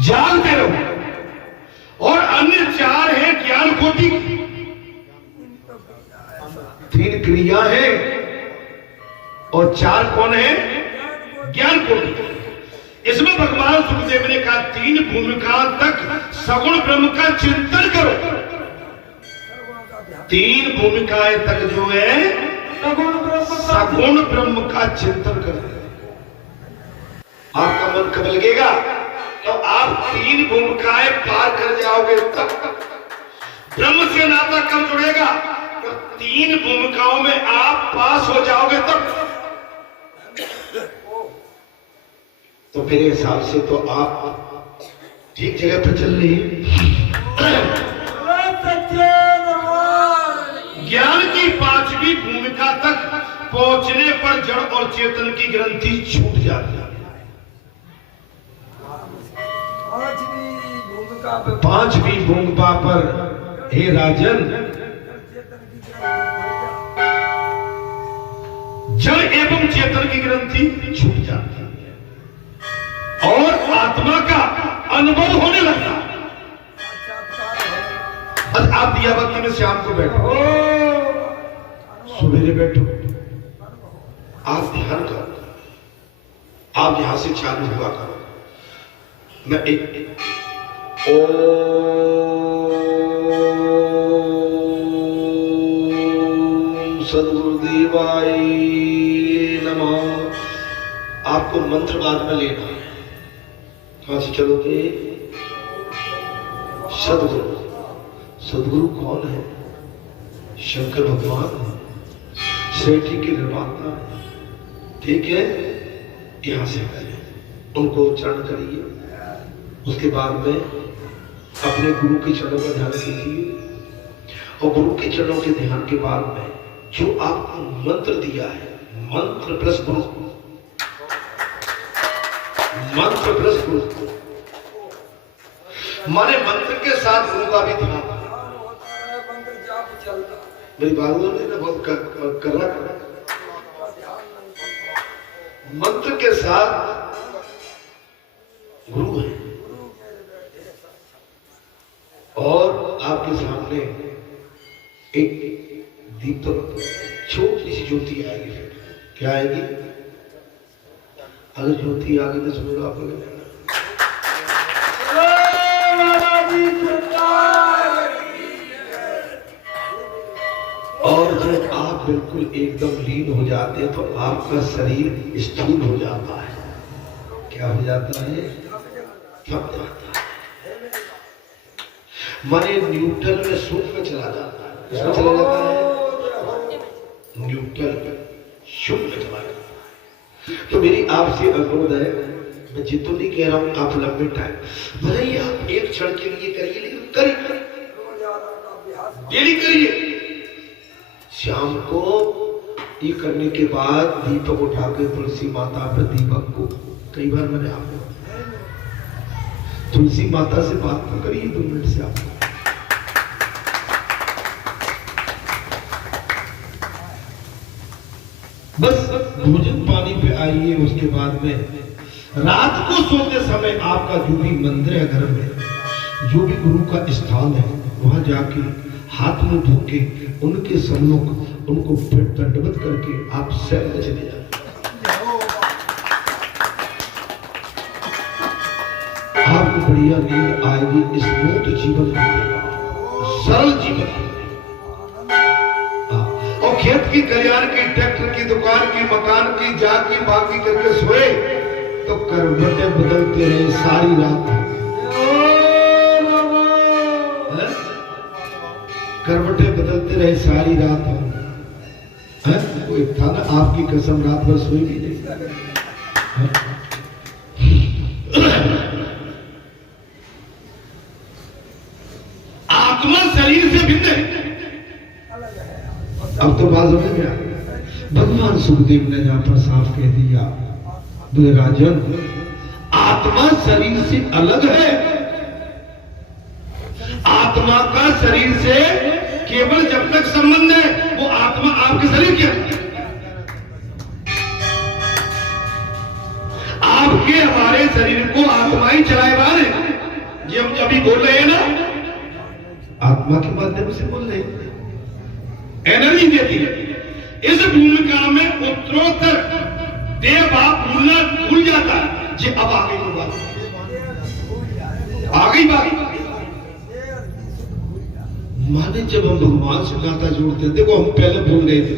जागते रहो। और अन्य 4 है ज्ञान कोटि, 3 क्रिया है और 4 कौन है? ज्ञान कोटि। इसमें भगवान सुखदेव ने कहा 3 भूमिका तक सगुण ब्रह्म का चिंतन करो। 3 भूमिकाएं तक जो है सगुण ब्रह्म का चिंतन करो। आपका मन कब लगेगा? तो आप 3 भूमिकाएं पार कर जाओगे तब। ब्रह्म से नाता कब जुड़ेगा? तो 3 भूमिकाओं में आप पास हो जाओगे तब। तो मेरे हिसाब से तो आप ठीक जगह पर चल रही हैं। ज्ञान की 5वीं भूमिका तक पहुंचने पर जड़ और चेतन की ग्रंथि छूट जाती है। 5वीं भूमिका पर हे राजन जड़ एवं चेतन की ग्रंथि छूट जाती है और आत्मा का अनुभव होने लगता। आप दियाबत्ती में शाम को बैठो, सवेरे बैठो, आप ध्यान करो, आप यहां से चालू हुआ करो। मैं एक ओम सद्गुरुदेवाय नमः। आपको मंत्र बाद में लेना है। कहां से चलोगे? सद्गुरु। सद्गुरु कौन है? शंकर भगवान है, सृष्टि के निर्माता है। ठीक है, यहां से करें, उनको उच्चारण करिए। उसके बाद में अपने गुरु के चरणों का ध्यान कीजिए और गुरु के चरणों के ध्यान के बाद में जो आपको मंत्र दिया है, मंत्र प्लस गुरु, मंत्र प्लस गुरु, माने मंत्र के साथ गुरु का भी ध्यान। मेरी बातों में ना बहुत कर रहा है। मंत्र के साथ गुरु है और आपके सामने एक दीपक छोटी सी ज्योति आएगी। फिर क्या आएगी? अगर ज्योति आ गई तो समझ लो आप लोग और जब आप बिल्कुल एकदम लीन हो जाते हैं तो आपका शरीर स्थूल हो जाता है। क्या हो जाता है? थक जाता है। माने न्यूट्रल में सूक्ष्म चला जाता है। इसमें चला जाता है न्यूट्रल में, शुद्ध चला जाता है। तो मेरी आपसे अनुरोध है, मैं जितना नहीं कह रहा हूं आप लंबे टाइम भले ही आप एक क्षण के लिए करिए, लेकिन करिए, डेली करिए। शाम को ये करने के बाद दीपक उठा के तुलसी माता पर दीपक को, कई बार मैंने आपको तुलसी माता से बात तो करिए 2 मिनट से। आप बस भोजन पानी पे आइए। उसके बाद में रात को सोते समय आपका जो भी मंदिर है घर में, जो भी गुरु का स्थान है, वहां जाके हाथ में धो के उनके सम्मुख उनको दंडवत करके आप शरण में चले जाए। आपको बढ़िया नींद आएगी, स्मूथ जीवन मिलेगा, सरल जीवन। और खेत की कल्याण की, ट्रैक्टर की, दुकान की, मकान की, जाग की, बाकी करके सोए तो करवटें बदलते रहे सारी रात। करवटें बदलते रहे सारी रात। कोई था ना आपकी कसम रात भर सोई भी नहीं। आत्मा शरीर से भिन्न है। अब तो बात समझ में आ गई। भगवान सुखदेव ने जहां पर साफ कह दिया, बोले राजन आत्मा शरीर से अलग है। आत्मा का शरीर से केवल जब तक संबंध है, वो आत्मा आपके शरीर के आपके हमारे शरीर को आत्मा ही चलाए रहा है। अभी बोल रहे हैं ना, आत्मा के माध्यम से बोल रहे हैं, एनर्जी देती है। इस भूमिका में उत्तरोत्तर देह भाव भूलना भूल जाता है जी। अब आ गई बात, आ गई बात। माने जब हम भगवान से नाता जोड़ते हैं, देखो हम पहले भूल गए थे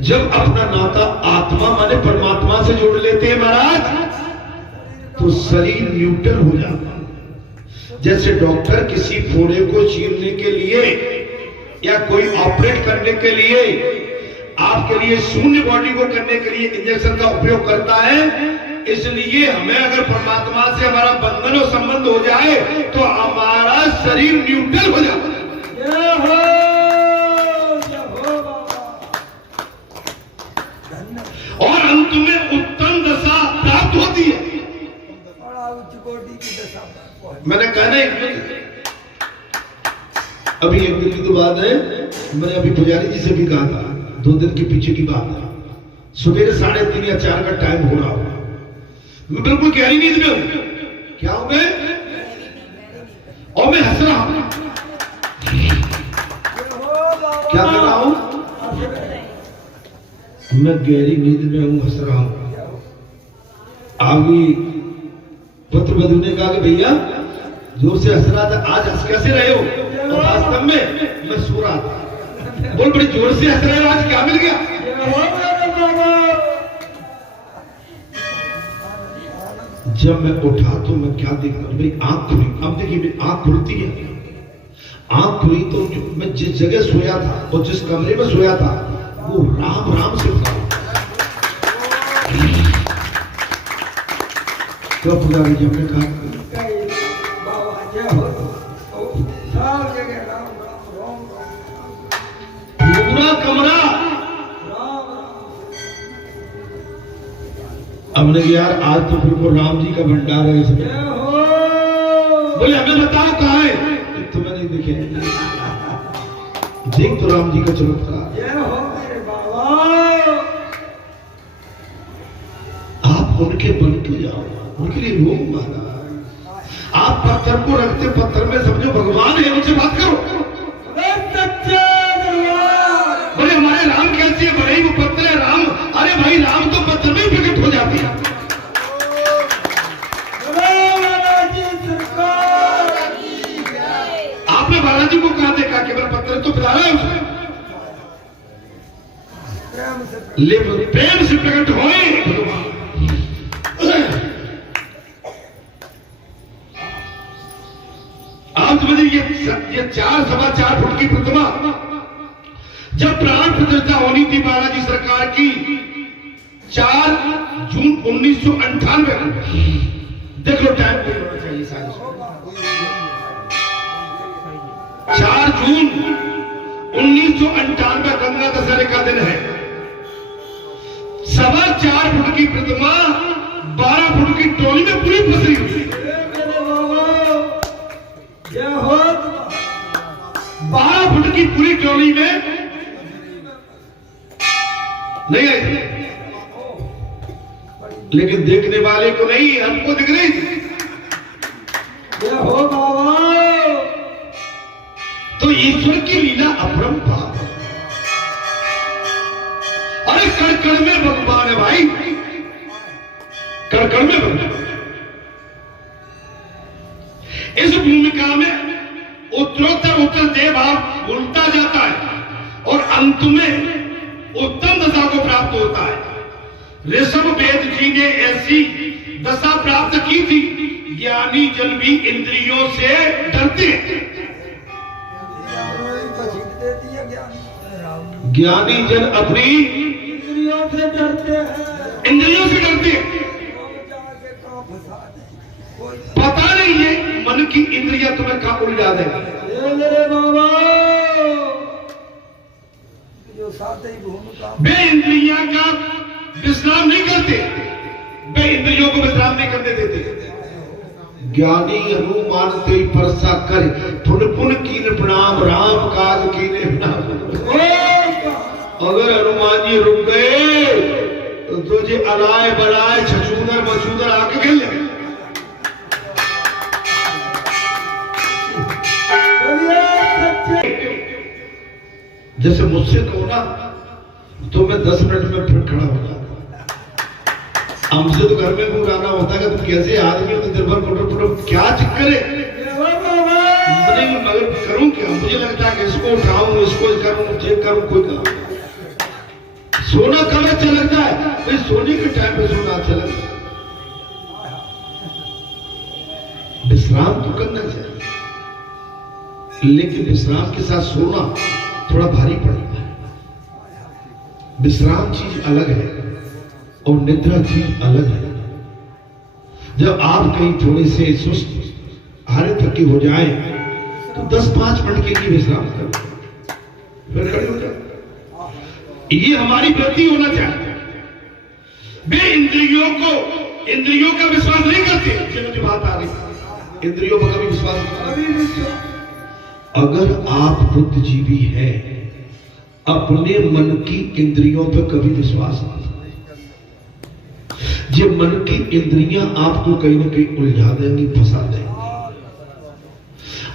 जब अपना नाता आत्मा माने परमात्मा से जोड़ लेते हैं महाराज, तो शरीर न्यूट्रल हो जाता है। जैसे डॉक्टर किसी फोड़े को चीरने के लिए या कोई ऑपरेट करने के लिए आपके लिए शून्य बॉडी को करने के लिए इंजेक्शन का उपयोग करता है, इसलिए हमें अगर परमात्मा से हमारा बंधन और संबंध हो जाए तो हमारा शरीर न्यूट्रल हो जाता है। और अंत में उत्तम दशा प्राप्त होती है। मैंने कहा ना अभी एक दिन की तो बात है, मैंने अभी पुजारी जी से भी कहा था, 2 दिन के पीछे की बात है। सुबह 3:30 या 4 का टाइम हो रहा होगा, मैं बिल्कुल गहरी नींद में हूं। क्या हो गए? और मैं हंस रहा हूं। क्या कर रहा हूं? मैं गहरी नींद में हूं, हंस रहा हूं। आगे पुत्र वधू ने कहा कि भैया जोर से हंस रहा था, आज हंस कैसे रहे हो? और वास्तव में मैं सो रहा था। बोल बड़ी जोर से हंस रहे हो, आज क्या मिल गया? जब मैं उठा तो मैं क्या देखा, मेरी आंख खुली। अब देखिए मेरी आंख खुलती है, आंख खुली तो मैं जिस जगह सोया था और जिस कमरे में सोया था वो राम राम से था। तो पुजारी जी ने कहा पूरा कमरा। हमने यार आज तो फिर वो राम जी का भंडार है इसमें। बोले हमें बताओ कहाँ है? तुम्हें नहीं दिखे, देख तो राम जी का चमत्कार। आप उनके बन के जाओ, उनके लिए लोग महाराज। आप पत्थर को रखते, पत्थर में समझो भगवान है, उनसे बात करो। बोले हमारे राम कैसे है? भले ही वो पत्थर है राम। अरे भाई राम तो पत्थर में प्रकट हो जाते हैं। आपने बालाजी को कहा देखा? केवल पत्थर तो पिला रहा है उसमें, प्रेम से प्रकट होए भगवान। आप समझिए ये 4-4.25 फुट की प्रतिमा जब प्राण प्रतिष्ठा होनी थी बालाजी सरकार की 4 जून 1998 में, देख लो टाइम चाहिए 4 जून 1998 गंगा दशहरे का दिन है। 4.25 फुट की प्रतिमा 12 फुट की ट्रॉली में पूरी फंसी हुई। 12 फुट की पूरी ट्रॉली में नहीं आई, लेकिन देखने वाले को नहीं, हमको दिख रही थी। तो ईश्वर की लीला अपरंपार। अरे कण में भगवान है भाई, कण में भगवान। इस भूमिका में उत्तरोत्तर देह भाव भूलता जाता है और अंत में उत्तम दशा को प्राप्त होता है। ऋषभ वेद जी ने ऐसी दशा प्राप्त की थी। ज्ञानी जन भी इंद्रियों से डरते हैं। ज्ञानी जन अपनी इंद्रियों से डरते हैं, इंद्रियों से डरते हैं। पता नहीं है मन की इंद्रियां तुम्हें कहां उलझा दे। वे इंद्रियां का विश्राम नहीं करते, वे इंद्रियों को विश्राम नहीं करने देते। ज्ञानी हनुमान ते परसा कर पुन पुन कीन प्रणाम राम काज कीने प्रणाम। अगर हनुमान जी रुक गए तो तो जे अलाए बलाए छछूदर मछूदर आके खेल ले। जैसे मुझसे कहो ना तो मैं 10 मिनट में फिर खड़ा हो जाता। हमसे तो घर में बुलाना होता है कि तुम कैसे आदमी हो, तो दिन भर फोटो फोटो क्या चक्कर है, मगर करूं क्या? मुझे लगता है कि इसको उठाऊं, इसको करूं, चेक करूं, कोई काम। सोना कब अच्छा लगता है? भाई सोने के टाइम पे सोना अच्छा लगता है। विश्राम तो करना चाहिए, लेकिन विश्राम के साथ सोना थोड़ा भारी पड़ता है। विश्राम चीज अलग है और निद्रा चीज अलग है। जब आप कहीं थोड़े से सुस्त हारे थके हो जाए तो 10-5 मिनट के लिए विश्राम करो, फिर खड़े हो जाओ। ये हमारी वृत्ति होना चाहिए। वे इंद्रियों का विश्वास नहीं करते। मुझे बात आ रही, इंद्रियों पर कभी विश्वास नहीं। अगर आप बुद्धिजीवी हैं, अपने मन की इंद्रियों पर कभी विश्वास नहीं। ये मन की इंद्रियां आपको कहीं ना कहीं उलझा देंगी, फंसा देंगी,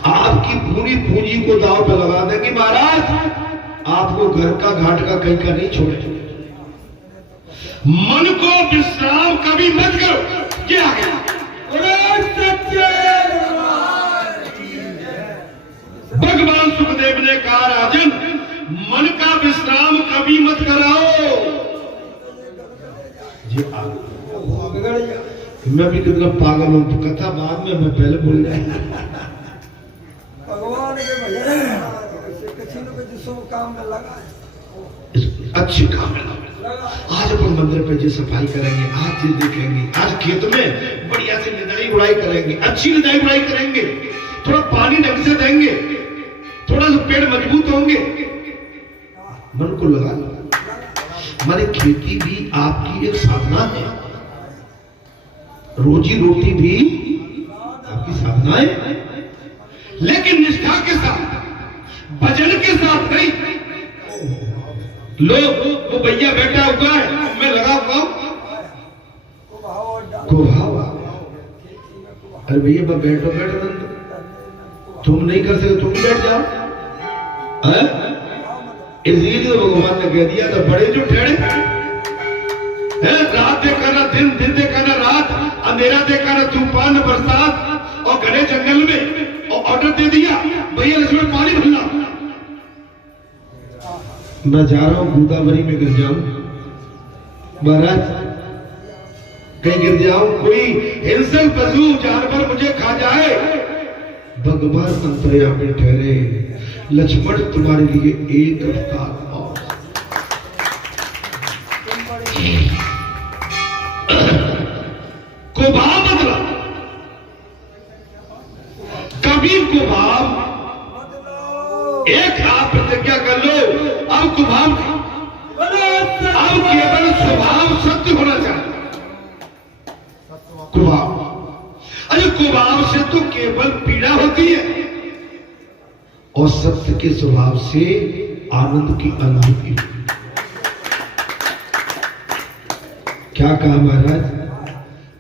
आपकी पूरी पूंजी को दांव पे लगा देंगी। महाराज आपको घर का घाट का कहीं का नहीं छोड़े। मन को विश्राम कभी मत करो। ये आ गया भगवान सुखदेव ने कहा, राजन मन का विश्राम कभी मत कराओ। जी मैं भी कितना पागल हूं, कथा बाद में, मैं पहले बोल रहा। भगवान के भजन काम में लगा है, अच्छे काम में लगा। आज अपन मंदिर पे जी सफाई करेंगे, आज जी देखेंगे, आज खेत में बढ़िया से निदाई गुड़ाई करेंगे, अच्छी निदाई गुड़ाई करेंगे, थोड़ा पानी ढंग से देंगे, थोड़ा सा पेड़ मजबूत होंगे। मन को लगा। हमारी खेती भी आपकी एक साधना है, रोजी रोटी भी आपकी साधना है, लेकिन निष्ठा के साथ, भजन के साथ नहीं। लोग वो भैया बैठा हुआ है, मैं लगा हुआ कुभावा। अरे भैया बैठो बैठो, तुम नहीं कर सकते, तुम बैठ जाओ। इसलिए तो भगवान ने कह दिया था, बड़े जो ठहरे हैं, रात देखा ना दिन, दिन देखा ना रात, अंधेरा देखा ना तूफान बरसात, और घने जंगल में और ऑर्डर दे दिया, भैया इसमें पानी भरना। मैं जा रहा हूं गोदावरी में गिर जाऊं, महाराज कहीं गिर जाऊं, कोई हिंसक पशु जानवर मुझे खा जाए, भगवान अंतर्यामी ठहरे, लक्ष्मण तुम्हारे लिए एक अवतार और। कुभाव मतलब कभी कुभाव, एक आप प्रतिज्ञा कर लो, अब कुभाव, अब केवल स्वभाव सत्य होना चाहिए। कुभाव, अरे कुभाव से तो केवल पीड़ा होती है, और सत्य के स्वभाव से आनंद की अनुभूति। क्या कहा महाराज?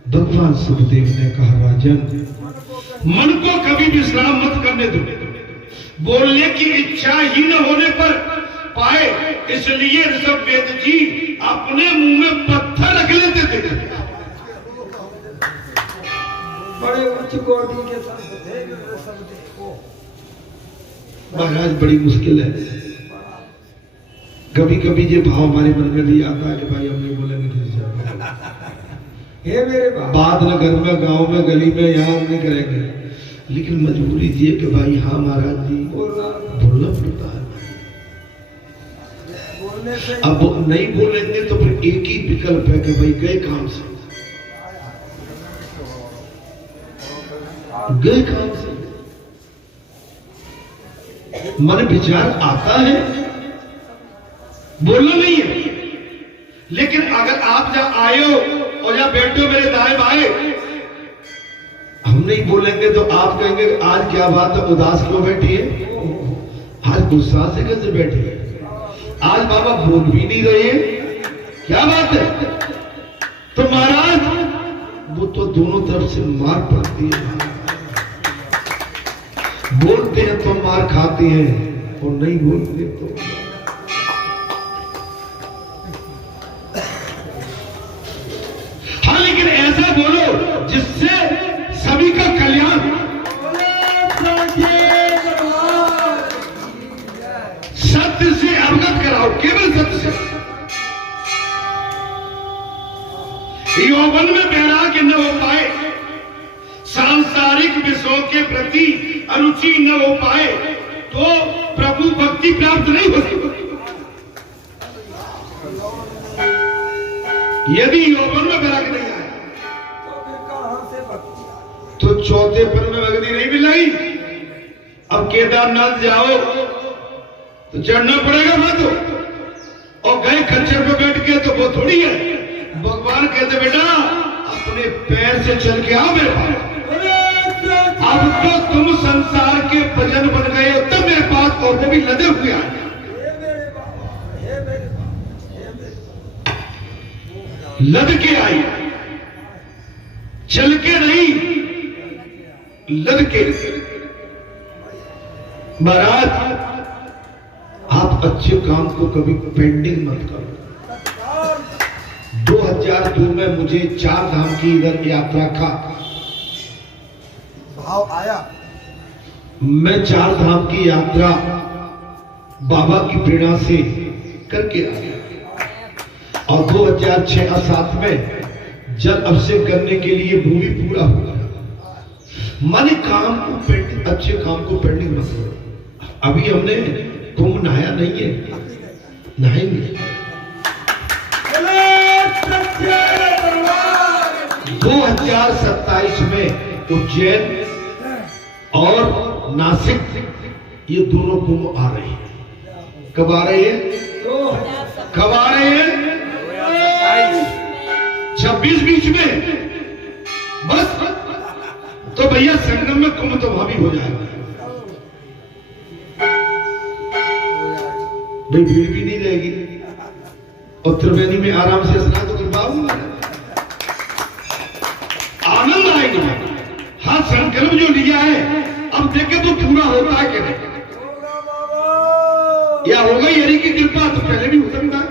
भगवान सुखदेव ने कहा, राजन मन को कभी विश्राम मत करने दो। बोलने की इच्छा ही न होने पर पाए, इसलिए ऋषभ वेद जी अपने मुंह में पत्थर रख लेते थे। बड़े उच्च कोटि के संत थे ऋषभ देव। महाराज बड़ी मुश्किल है। कभी कभी ये भाव हमारे मन में भी आता है कि भाई हम नहीं बोलेंगे, हे मेरे बात न घर में, गांव में, गली में, यहाँ नहीं करेंगे, लेकिन मजबूरी ये कि भाई हाँ महाराज जी बोलना पड़ता है। अब नहीं बोलेंगे तो फिर एक ही विकल्प है कि भाई गए काम से, गए काम से। मन विचार आता है, बोलना नहीं है, लेकिन अगर आप जहां आए हो और जहां बैठो मेरे दाएं बाएं, हम नहीं बोलेंगे तो आप कहेंगे आज क्या बात है, उदास क्यों बैठी है, आज गुस्सा से कैसे बैठी है, आज बाबा बोल भी नहीं रहे हैं, क्या बात है। तो महाराज वो तो दोनों तरफ से मार पड़ती है, बोलते हैं तो मार खाते हैं और नहीं बोलते तो। हाँ लेकिन ऐसा बोलो जिससे सभी का कल्याण। सत्य से अवगत कराओ, केवल सत्य से। यौवन में वैराग्य न हो पाए, सांसारिक विषयों के प्रति अरुचि न हो पाए तो प्रभु भक्ति प्राप्त नहीं हो सकती। यदि यौवन में वैराग्य नहीं आए तो चौथे पन में भक्ति नहीं मिलाई। अब केदारनाथ जाओ तो चढ़ना पड़ेगा मत, और गए खच्चर पे बैठ के तो वो थोड़ी है। भगवान कहते बेटा अपने पैर से चल के आओ मेरे पास। अब तो तुम संसार के भजन बन गए हो तब मेरे पास, और वो भी लदे हुए आए। लद के आई, चल के नहीं, लद के। महाराज आप अच्छे काम को कभी पेंडिंग मत करो। 2002 में मुझे 4 धाम की इधर यात्रा का भाव आया। मैं 4 धाम की यात्रा बाबा की प्रेरणा से करके आया, और 2006 और 2007 में जल अभिषेक करने के लिए भूमि पूरा हो गया। माने काम को पेंडिंग, अच्छे काम को पेंडिंग मत करो। अभी हमने कुंभ नहाया नहीं है, नहाएंगे। 2027 में उज्जैन और नासिक ये दोनों कुंभ आ रहे हैं। कब आ रहे हैं? कब आ रहे हैं? 26 बीच में। बस तो भैया संगम में कुंभ तो वहां भी हो जाएगा भाई, भीड़ भी नहीं रहेगी, और त्रिवेणी में आराम से स्नान तो कर पाऊंगा, आनंद आएगा। हाँ संकल्प जो लिया है अब देखे तो पूरा होता है कि नहीं, या हो गई हरि की कृपा तो पहले भी हो सकता है।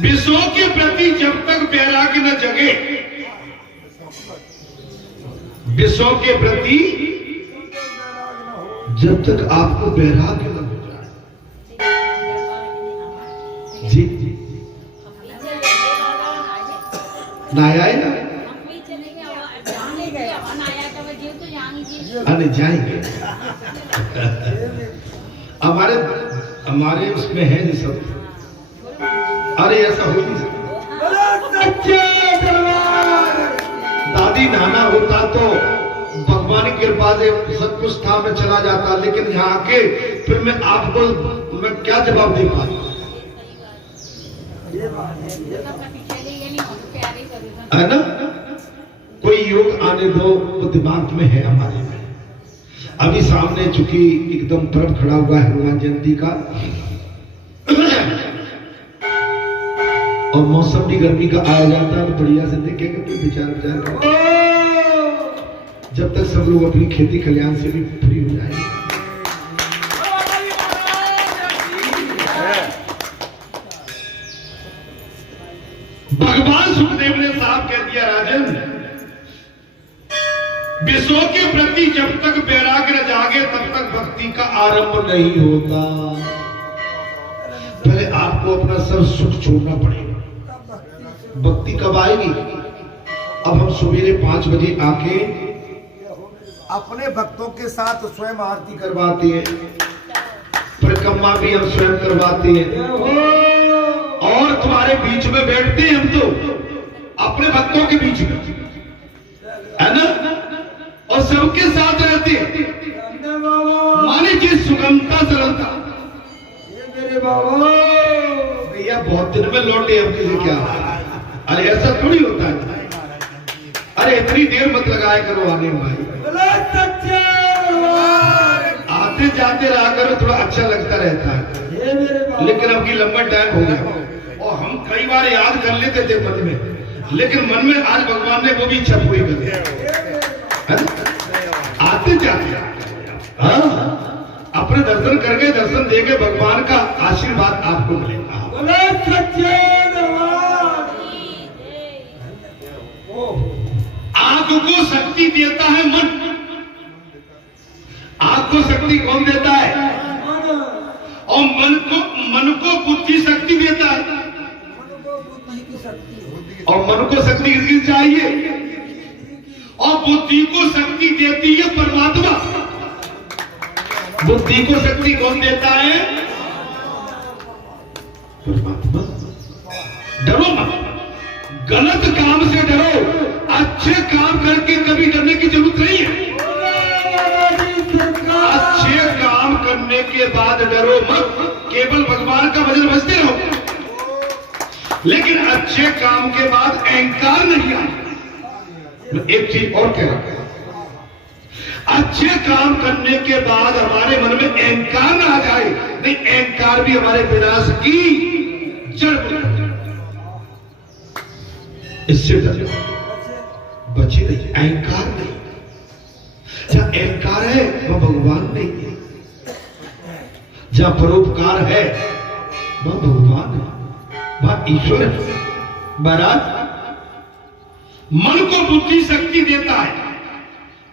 विषयों के प्रति जब तक वैराग्य न जगे, विषयों के प्रति जब तक आपको वैराग्य न हो जाए। जी ना आए ना, अरे जाएंगे। हमारे उसमें है नहीं सब। अरे ऐसा हो नहीं सकता। दादी नाना होता तो भगवान की कृपा से सब कुछ था, मैं चला जाता, लेकिन यहाँ आके फिर मैं आपको मैं क्या जवाब दे पाता है ना। कोई योग आने दो, वो दिमाग में है हमारे में। अभी सामने चूंकि एकदम पर्व खड़ा हुआ है हनुमान जयंती का, और मौसम भी गर्मी का आया जाता है, तो बढ़िया से देखेंगे तो विचार करें। जब तक सब लोग अपनी खेती खलियान से भी फ्री हो जाएंगे। भगवान सुखदेव ने साफ कह दिया राजन, विषयों के प्रति जब तक वैराग्य न जागे तब तक भक्ति का आरंभ नहीं होता। पहले आपको अपना सब सुख छोड़ना पड़ेगा। भक्ति कब आएगी? अब हम सवेरे 5 बजे आके अपने भक्तों के साथ स्वयं आरती करवाते हैं, परिक्रमा भी हम स्वयं करवाते हैं, और तुम्हारे बीच में बैठते हैं हम तो अपने भक्तों के बीच में, है ना, और सबके साथ रहते हैं। माने जी सुगमता सरलता। मेरे बाबा भैया बहुत दिन में लौटे, अब किसी क्या? अरे ऐसा थोड़ी होता है। अरे इतनी देर मत लगाया करो आने में भाई, आते जाते रहा करो, थोड़ा अच्छा लगता रहता है। लेकिन अब की लंबा टाइम हो गया और हम कई बार याद कर लेते थे मन में, लेकिन मन में आज भगवान ने वो भी इच्छा पूरी कर दी। आते जाते हाँ, अपने दर्शन करके दर्शन देके भगवान का आशीर्वाद आपको मिलेगा। आंख को शक्ति देता है मन। आंख को शक्ति कौन देता है? और मन को बुद्धि शक्ति देता है। और मन को शक्ति किसकी चाहिए? और बुद्धि को शक्ति देती है परमात्मा। बुद्धि को शक्ति कौन देता है? परमात्मा। डरो मत, गलत काम से डरो, अच्छे काम करके कभी डरने की जरूरत नहीं है। अच्छे काम करने के बाद डरो मत, केवल भगवान का भजन बजते रहो, लेकिन अच्छे काम के बाद अहंकार नहीं आना। एक चीज और कह रहा हूं, अच्छे काम करने के बाद हमारे मन में अहंकार ना आ जाए, नहीं अहंकार भी हमारे विनाश की जड़ बन। इससे बचे नहीं, अहंकार नहीं। जहां अहंकार है वह भगवान नहीं है, जहां परोपकार है वह भगवान है, वह ईश्वर है। महाराज, मन को बुद्धि शक्ति देता है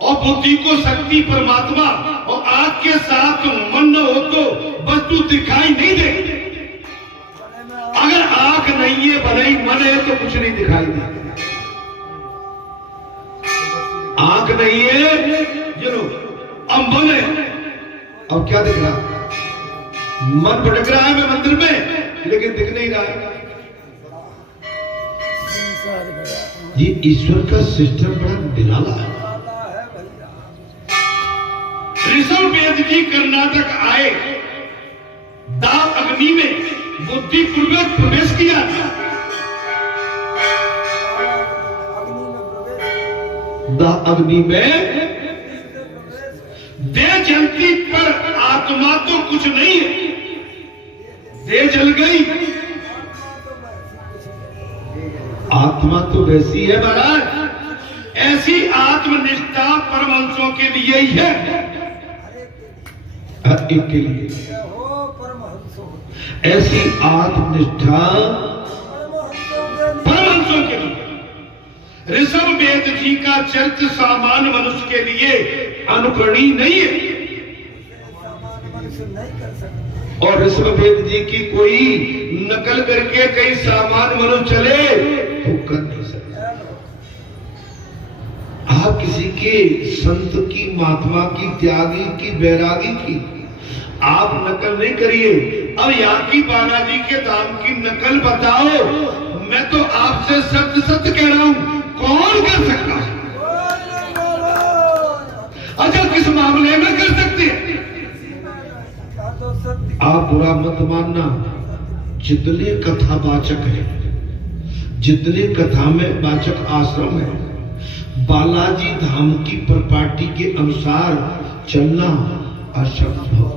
और बुद्धि को शक्ति परमात्मा। और आंख के साथ मन न हो तो वस्तु दिखाई नहीं दे। अगर आंख नहीं है भले ही मन है तो कुछ नहीं दिखाई दे। आंख नहीं है जो अब मन है, अब क्या दिख रहा? मन भटक रहा है मैं मंदिर में, लेकिन दिख नहीं रहा है। ये ईश्वर का सिस्टम बड़ा निराला है। ऋषभ वेद जी कर्नाटक आए, दाव अग्नि में बुद्धि पूर्वक प्रवेश किया। दाव अग्नि में देह जलती पर आत्मा तो कुछ नहीं है। देह जल गई, आत्मा तो वैसी है महाराज। ऐसी आत्मनिष्ठा परमहंसों के लिए ही है, हर एक के लिए। ऐसी आत्मनिष्ठा परमहंसों के लिए। ऋषभ वेद जी का चरित्र सामान्य मनुष्य के लिए अनुकरणीय नहीं है, और ऋषभ वेद जी की कोई नकल करके कई सामान्य मनुष्य चले तो कर नहीं सकता। आप किसी के संत की, महात्मा की, त्यागी की, बैरागी की आप नकल नहीं करिए। अब यहाँ की बालाजी के धाम की नकल बताओ, मैं तो आपसे सत्य सत्य कह रहा हूं, कौन कर सकता है? अच्छा, किस मामले में कर सकते हैं? आप बुरा मत मानना, जितने कथावाचक हैं, जितने कथा में वाचक आश्रम है, बालाजी धाम की प्रॉपर्टी के अनुसार चलना असंभव।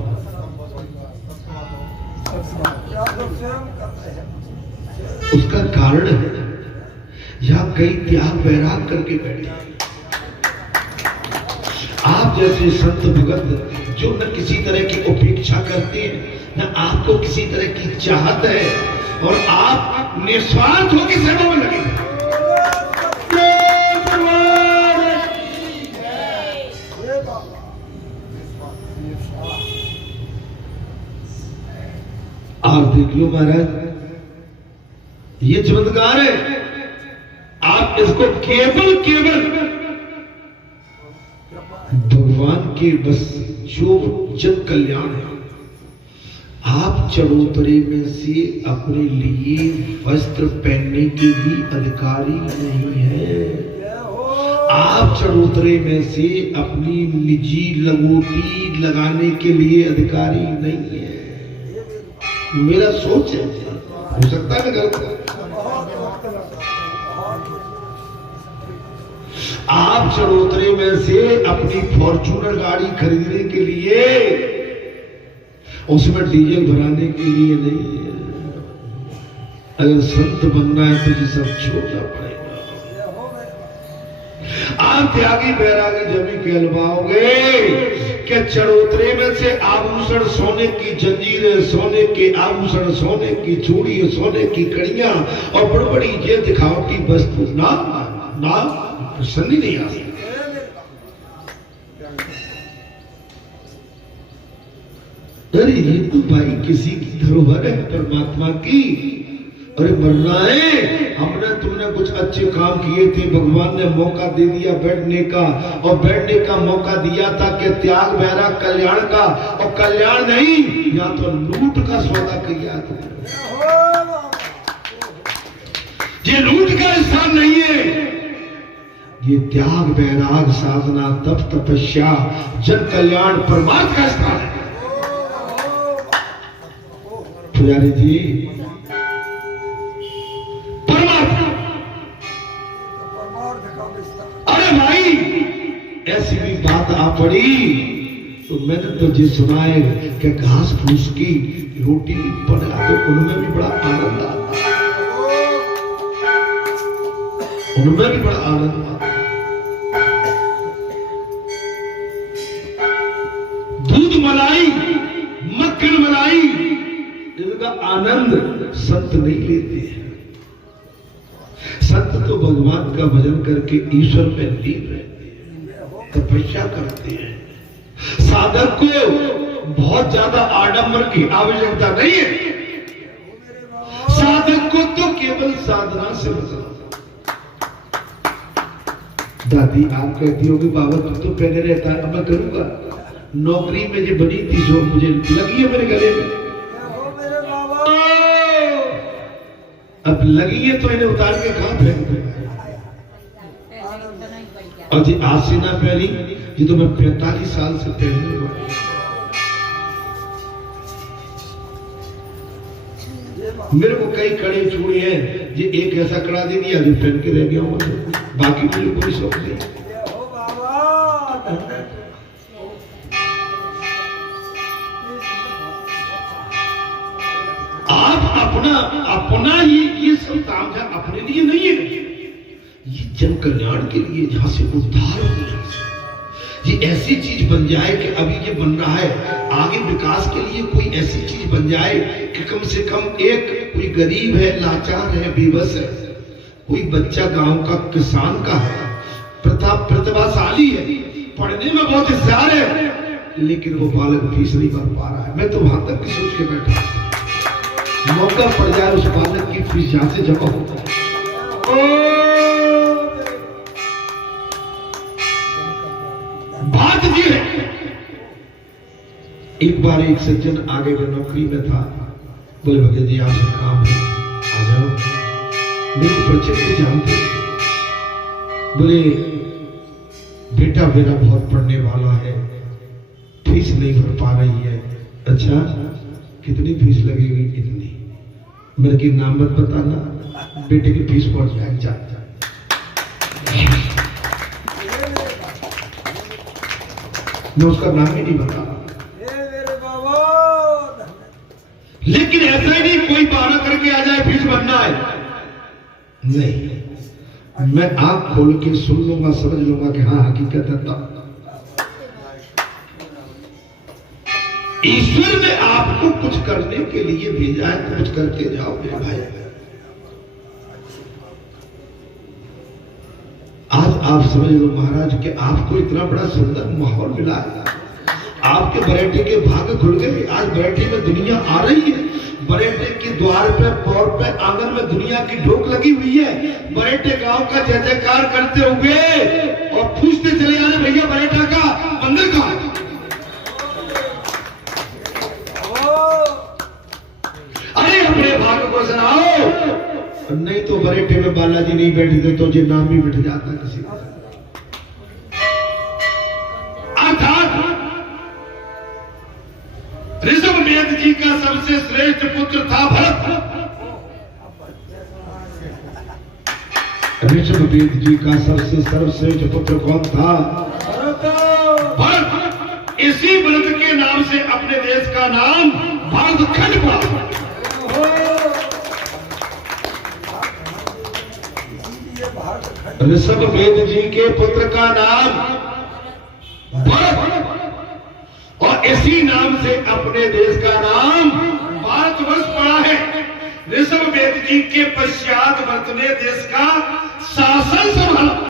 उसका कारण है यहां कई त्याग वैराग करके बैठे। आप जैसे संत भगत जो न किसी तरह की उपेक्षा करते हैं, न आपको किसी तरह की चाहत है, और आप निस्वार्थ होकर सेवा में लगे। आप देख लो महाराज, ये चमत्कार है। आप इसको केवल भगवान के बस जो जन कल्याण है। आप चरोतरे में से अपने लिए वस्त्र पहनने के भी अधिकारी नहीं है। आप चरोतरे में से अपनी निजी लंगोटी लगाने के लिए अधिकारी नहीं है। मेरा सोच है, हो सकता है मैं गलत हूं। आप चरोतरे में से अपनी फॉर्च्यूनर गाड़ी खरीदने के लिए, उसमें डीजल भराने के लिए नहीं है। अगर संत बनना है तो ये सब छोड़ना पड़ेगा। आप त्यागी बैरागी जब भी कहलवाओगे कि चरोतरे में से आभूषण सोने की जंजीरें, सोने के आभूषण, सोने की चूड़ी, सोने की कड़ियां और बड़ी बड़ी ये दिखावटी वस्तु ना ना प्रसन्न नहीं आ सकती। अरे ये तो भाई किसी की धरोहर है परमात्मा की। अरे मरना है, हमने तुमने कुछ अच्छे काम किए थे, भगवान ने मौका दे दिया बैठने का, और बैठने का मौका दिया था कि त्याग बैराग कल्याण का, और कल्याण नहीं या तो लूट का सौदा किया था। ये लूट का स्थान नहीं है, ये त्याग बैराग साधना तप तपस्या जन कल्याण परमार्थ का स्थान है। पुजारी जी अरे भाई ऐसी भी बात आ पड़ी तो मैंने तो ये सुना है कि घास फूस की रोटी भी बना तो उनमें भी बड़ा आनंद आता, उनमें भी बड़ा आनंद आता। दूध मलाई, मक्खन मलाई, इनका आनंद संत नहीं लेते हैं। संत तो भगवान का भजन करके ईश्वर में लीन रहते हैं, तपस्या करते हैं। साधक को बहुत ज्यादा आडंबर की आवश्यकता नहीं है। साधक को तो केवल साधना से मतलब। दादी आप कहती होगी बाबा तुम तो पहले रहता है, अब मैं करूंगा। नौकरी में जो बनी थी जो मुझे लगी है मेरे गले में, अब लगी है तो इन्हें उतार के कहां फेंक दूं। और जी आज से ना पहनी, ये तो मैं 45 साल से पहनने वाला। मेरे को कई कड़े चूड़ी हैं, ये एक ऐसा कड़ा दे दिया जो पहन के रह गया हूं, बाकी मुझे कोई शौक नहीं। आप अपना अपना ये सब तामझाम अपने लिए नहीं है, ये जन कल्याण के लिए, जहां से उद्धार हो, ये ऐसी चीज बन जाए कि अभी ये बन रहा है, आगे विकास के लिए कोई ऐसी चीज बन जाए कि कम से कम एक कोई गरीब है, लाचार है, बेबस है, कोई बच्चा गांव का किसान का है, प्रतिभाशाली है, पढ़ने में बहुत होशियार है, लेकिन वो बालक फीस नहीं भर पा रहा है। मैं तो वहां तक की सोच के बैठा, मौका पड़ जाए उस बालक की फीस जहां से जमा होता है। बात ये है, एक बार एक सज्जन आगे में नौकरी में था, बोले भगत जी आपसे काम है, आ जाओ। मेरे को परिचय के जानते, बोले बेटा मेरा बहुत पढ़ने वाला है, फीस नहीं भर पा रही है। अच्छा कितनी फीस लगेगी? इतनी। मेरे की नाम मत बताना, बेटे की फीस पहुंच जाए। जा मैं उसका नाम ही नहीं बता, लेकिन ऐसा ही नहीं कोई बहाना करके आ जाए फीस भरना है, नहीं। मैं आंख खोल के सुन लूंगा, समझ लूंगा कि हाँ हकीकत है। तब ईश्वर ने आपको कुछ करने के लिए भेजा है, तो कुछ करके जाओ मेरे भाई। आज आप समझ लो महाराज कि आपको इतना बड़ा सुंदर माहौल मिला है, आपके बरेटे के भाग खुल गए। आज बरेटे में दुनिया आ रही है, बरेटे के द्वार पे, पौर पे, आंगन में दुनिया की ढोक लगी हुई है। बरेटे गांव का जय जयकार करते हुए और पूछते चले जा रहे भैया बरेटा का मंदिर कहां है? अरे अपने भाग को सुनाओ, नहीं तो बरेटे में बालाजी नहीं बैठे थे तो ये नाम भी मिट जाता किसी का। ऋषभ वेद जी का सबसे श्रेष्ठ पुत्र था भरत। ऋषभ वेद जी का सबसे सर्वश्रेष्ठ पुत्र कौन था? भरत। इसी भरत के नाम से अपने देश का नाम भारतखंड पड़ा। ऋषभ वेद जी के पुत्र का नाम भरत, और इसी नाम से अपने देश का नाम भारतवर्ष पड़ा है। ऋषभ वेद जी के पश्चात भरत ने देश का शासन संभाला।